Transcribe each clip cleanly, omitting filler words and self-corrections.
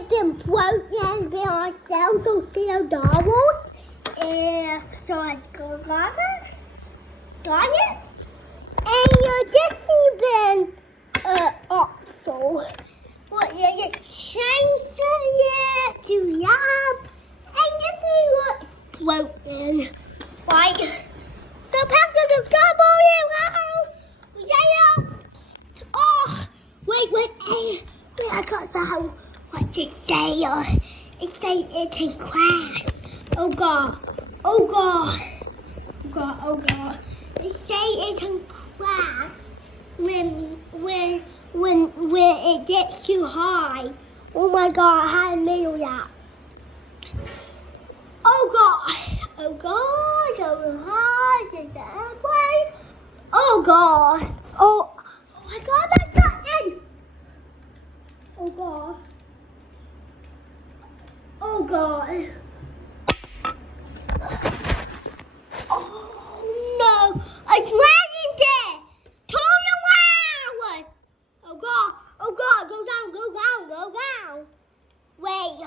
it's been broken, been on sale, so $0. So I got it. And this has been also. But you just changed it to Yap. And this is what's broken. Right? So pass the strawberry around. We get it up. Oh, wait, I got that. What to say? It says it's in class. Oh God. It says it's in class when it gets too high. Oh my God, I had a middle that. Oh God, so high, is that way? Oh God. Oh my God, that's not in. Oh God. Oh no, it's raining there. Turn around. Oh God, go down. Wait.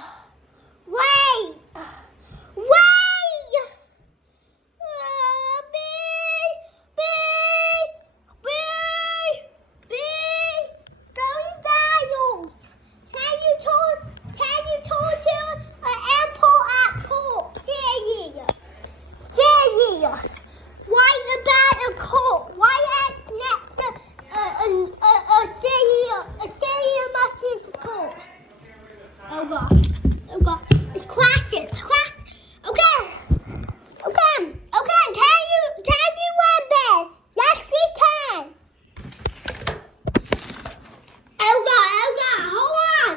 Can you turn to an airport at Port? Say right about a court. Right next to a city must be court. Oh God. It's classes. Okay. Can you run bed? Yes, we can. Oh God, hold on.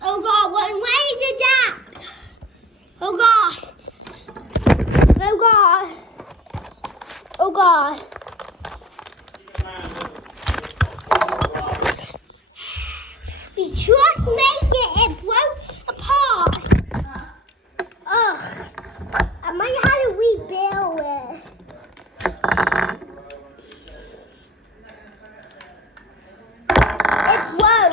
Oh God, what way is that? Oh God. We just made it broke apart. I might have to rebuild it. It broke.